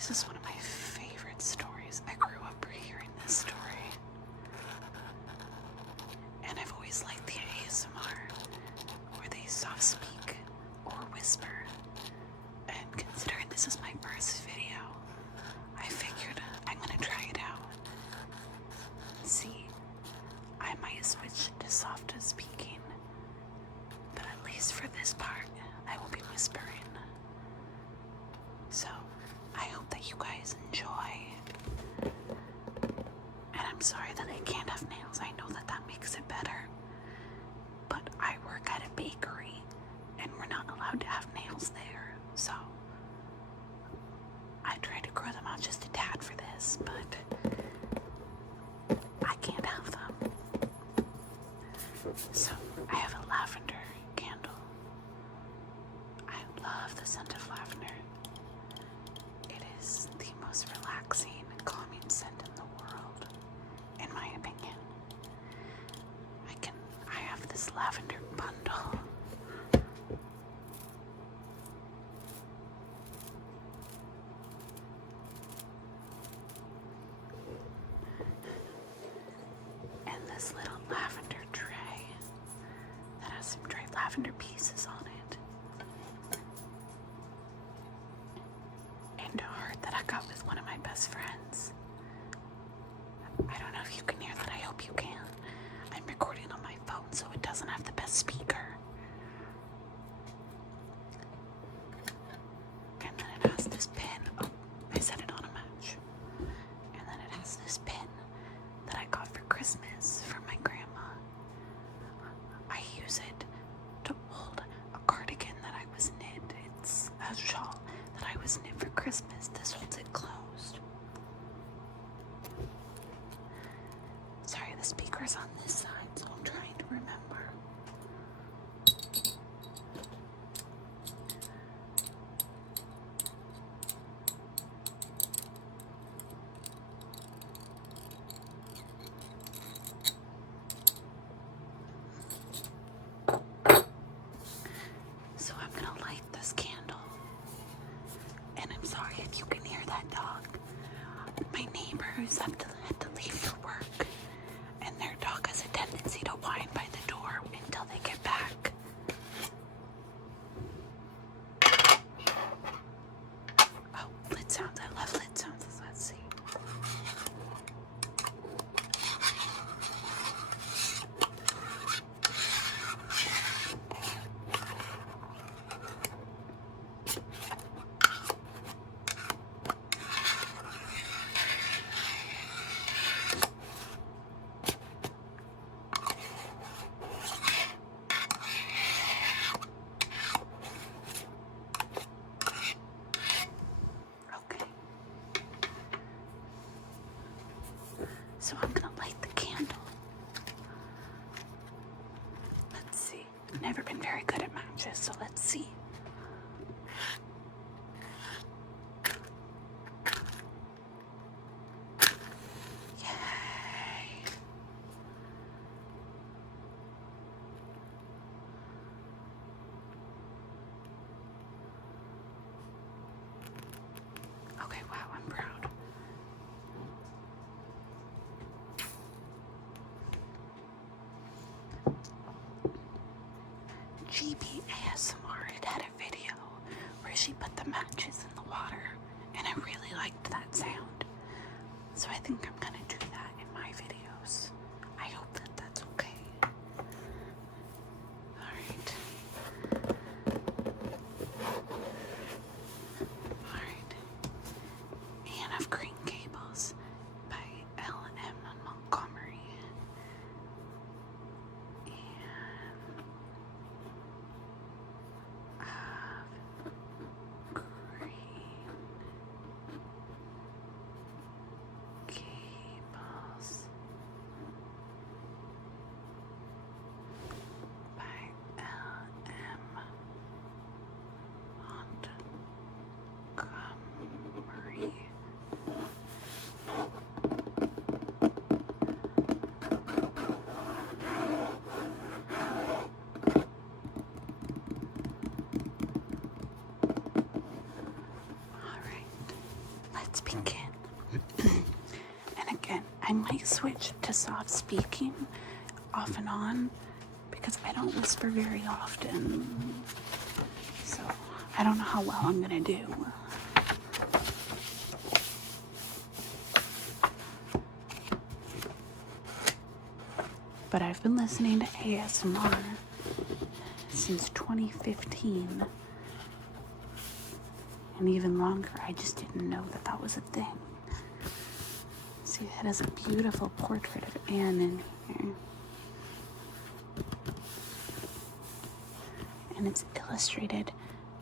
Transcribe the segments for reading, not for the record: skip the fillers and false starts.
This is one of my favorite stories. I grew up hearing this story. And I've always liked the ASMR, where they soft speak or whisper. And considering this is my first video, I figured I'm gonna try it out. See, I might switch to soft speaking, but at least for this part, I will be whispering. So, I hope that you guys enjoy. And I'm sorry that I can't have nails. I know that that makes it better. But I work at a bakery, and we're not allowed to have nails there. So, I tried to grow them out just a tad for this, but I can't have them. So, I have a lavender candle. I love the scent of lavender. It is the most relaxing and calming scent in the world, in my opinion. I have this lavender bundle. And this little lavender tray that has some dried lavender pieces on it. And a heart that I got with one of my best friends. I don't know if you can hear that. I hope you can. I'm recording on my phone, so it doesn't have the best speaker. And then it has this pin. Oh, I set it on a match. And then it has this pin that I got for Christmas from my grandma. I use it to hold a cardigan that I was knit. It's a shawl that I was knit for Christmas. This holds it closed. Sorry, the speaker's on this side, so I'm trying to remember. So I'm gonna light this candle. And I'm sorry if you can hear that dog. My neighbors had to leave for work, and their dog has a tendency to whine by the door until they get back. Oh, lid sounds. I love lid sounds. Let's see. Okay. So I'm gonna light the candle. Let's see. I've never been very good at matches, so let's see. Yay. Okay, wow, I'm proud. GB ASMR had a video where she put the matches in the water, and I really liked that sound. So I think I'm gonna do that in my videos. I hope that that's okay. Alright. Alright. Anne of Green Gables by L.M. Montgomery. Gables by L.M. Montgomery. let's begin. And again, I might switch to soft speaking off and on because I don't whisper very often. So I don't know how well I'm gonna do. But I've been listening to ASMR since 2015. And even longer, I just didn't know that that was a thing. See, it has a beautiful portrait of Anne in here. And it's illustrated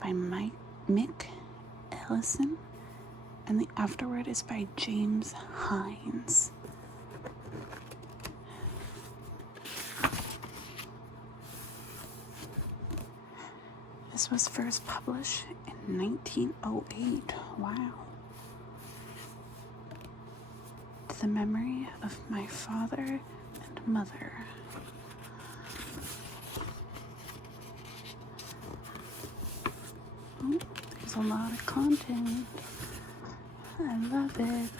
by Mick Ellison. And the afterword is by James Hines. This was first published in 1908. Wow. To the memory of my father and mother. Oh, there's a lot of content. I love it.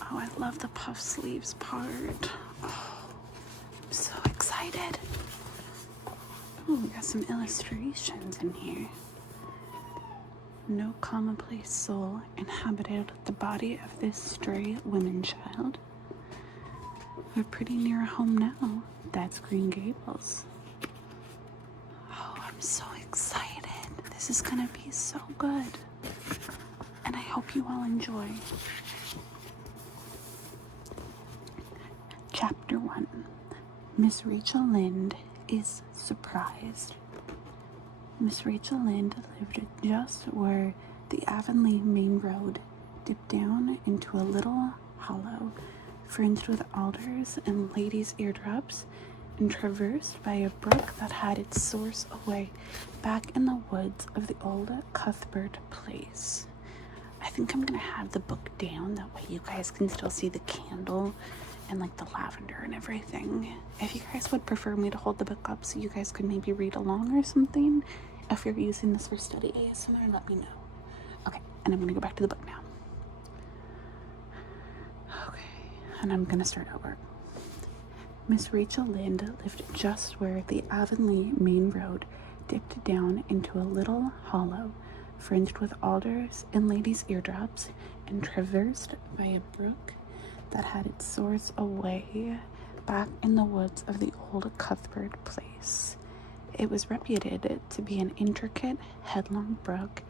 Oh, I love the puff sleeves part. Oh. So excited. Oh, we got some illustrations in here. No commonplace soul inhabited the body of this stray woman child. We're pretty near home now. That's Green Gables. Oh, I'm so excited. This is gonna be so good. And I hope you all enjoy. Chapter 1. Miss Rachel Lynde is surprised. Miss Rachel Lynde lived just where the Avonlea main road dipped down into a little hollow, fringed with alders and ladies' eardrops, and traversed by a brook that had its source away back in the woods of the old Cuthbert place. I think I'm gonna have the book down, that way you guys can still see the candle and like the lavender and everything. If you guys would prefer me to hold the book up so you guys could maybe read along or something, if you're using this for study ASMR, let me know. Okay, and I'm gonna go back to the book now. Okay, and I'm gonna start over. Miss Rachel Lynde lived just where the Avonlea main road dipped down into a little hollow, fringed with alders and ladies' eardrops, and traversed by a brook that had its source away back in the woods of the old Cuthbert place. It was reputed to be an intricate, headlong brook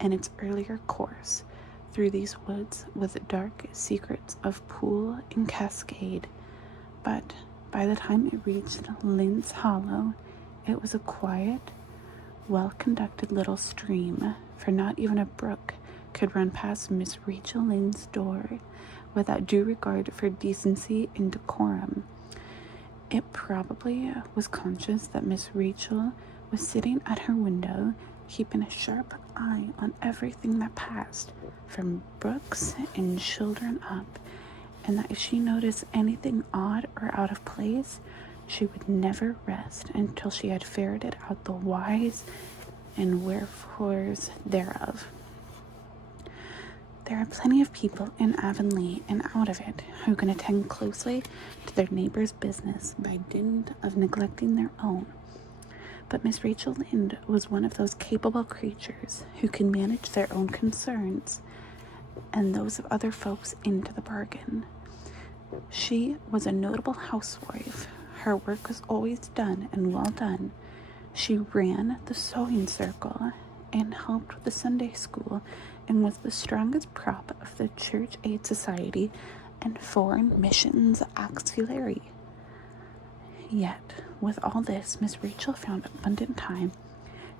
in its earlier course through these woods with dark secrets of pool and cascade. But by the time it reached Lynde's Hollow, it was a quiet, well-conducted little stream, for not even a brook could run past Miss Rachel Lynde's door without due regard for decency and decorum. It probably was conscious that Miss Rachel was sitting at her window, keeping a sharp eye on everything that passed, from brooks and children up, and that if she noticed anything odd or out of place, she would never rest until she had ferreted out the whys and wherefores thereof. There are plenty of people in Avonlea and out of it who can attend closely to their neighbor's business by dint of neglecting their own. But Miss Rachel Lynde was one of those capable creatures who can manage their own concerns and those of other folks into the bargain. She was a notable housewife. Her work was always done and well done. She ran the sewing circle and helped with the Sunday school, and was the strongest prop of the Church Aid Society and Foreign Missions Auxiliary. Yet, with all this, Miss Rachel found abundant time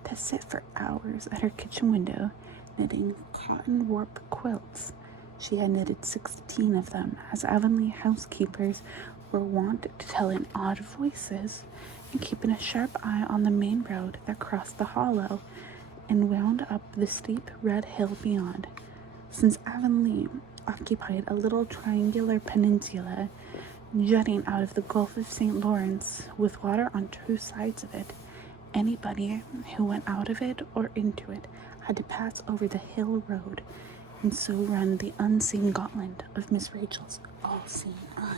to sit for hours at her kitchen window knitting cotton warp quilts. She had knitted 16 of them, as Avonlea housekeepers were wont to tell in odd voices, and keeping a sharp eye on the main road that crossed the hollow and wound up the steep red hill beyond. Since Avonlea occupied a little triangular peninsula jutting out of the Gulf of St. Lawrence, with water on two sides of it, Anybody who went out of it or into it had to pass over the hill road and so run the unseen gauntlet of Miss Rachel's all-seeing eye.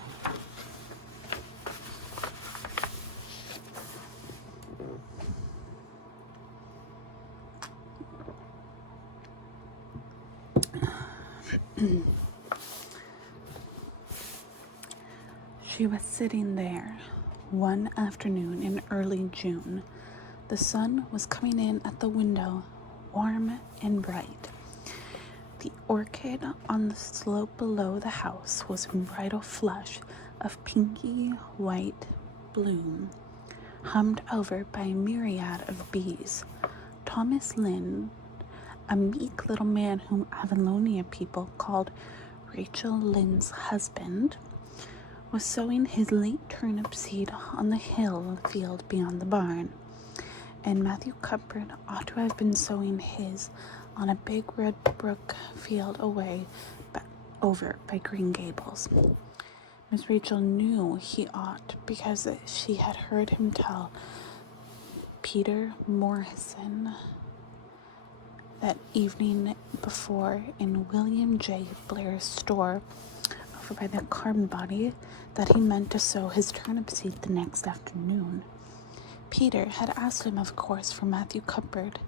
She was sitting there one afternoon in early June. The sun was coming in at the window, warm and bright. The orchid on the slope below the house was in bridal flush of pinky white bloom, hummed over by a myriad of bees. Thomas Lynn, a meek little man whom Avalonia people called Rachel Lynn's husband, was sowing his late turnip seed on the hill field beyond the barn, and Matthew Cuthbert ought to have been sowing his on a big red brook field away over by Green Gables. Miss Rachel knew he ought because she had heard him tell Peter Morrison that evening before in William J. Blair's store over by the carbon body that he meant to sow his turnip seed the next afternoon. Peter had asked him, of course, for Matthew Cuthbert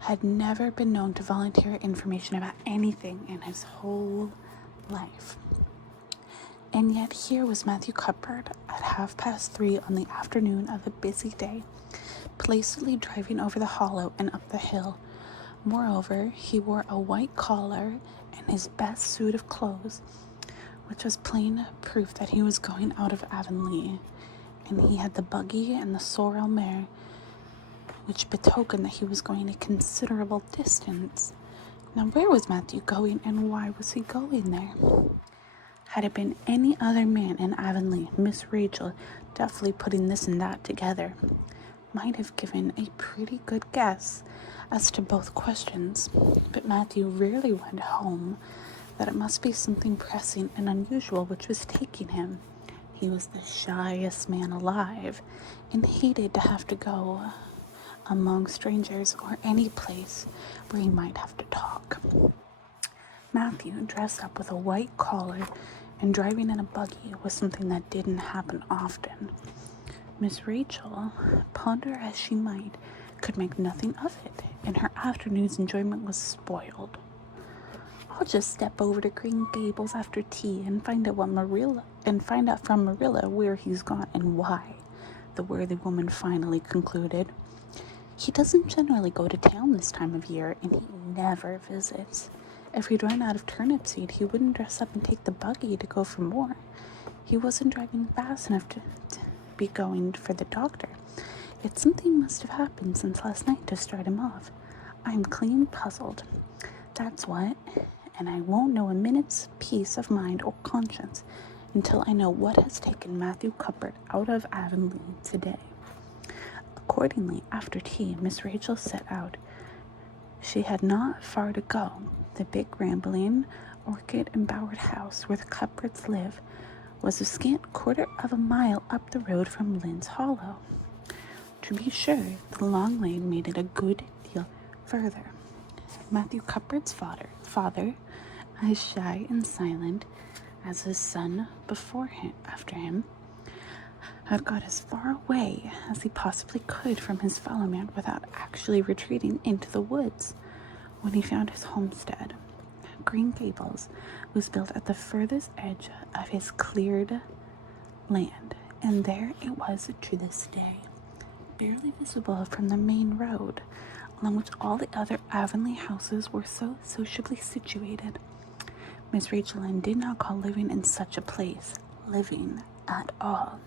had never been known to volunteer information about anything in his whole life. And yet here was Matthew Cuthbert at 3:30 on the afternoon of a busy day, placidly driving over the hollow and up the hill. Moreover, he wore a white collar and his best suit of clothes, which was plain proof that he was going out of Avonlea, and he had the buggy and the sorrel mare, which betokened that he was going a considerable distance. Now, where was Matthew going, and why was he going there? Had it been any other man in Avonlea, Miss Rachel, deftly putting this and that together, might have given a pretty good guess as to both questions, but Matthew rarely went home, that it must be something pressing and unusual which was taking him. He was the shyest man alive, and hated to have to go among strangers or any place where he might have to talk. Matthew, dressed up with a white collar and driving in a buggy, was something that didn't happen often. Miss Rachel, ponder as she might, could make nothing of it, and her afternoon's enjoyment was spoiled. I'll just step over to Green Gables after tea and find out from Marilla where he's gone and why, the worthy woman finally concluded. He doesn't generally go to town this time of year, and he never visits. If he'd run out of turnip seed, he wouldn't dress up and take the buggy to go for more. He wasn't driving fast enough to be going for the doctor. Yet something must have happened since last night to start him off. I'm clean puzzled. That's what, and I won't know a minute's peace of mind or conscience until I know what has taken Matthew Cuthbert out of Avonlea today. Accordingly, after tea, Miss Rachel set out. She had not far to go. The big rambling, orchid-embowered house where the Cuthberts live was a scant quarter of a mile up the road from Lynn's Hollow. To be sure, the long lane made it a good deal further. Matthew Cuthbert's father, as shy and silent as his son after him, had got as far away as he possibly could from his fellow man without actually retreating into the woods. When he found his homestead, Green Gables was built at the furthest edge of his cleared land, and there it was to this day, barely visible from the main road, along which all the other Avonlea houses were so sociably situated. Miss Rachel did not call living in such a place living at all.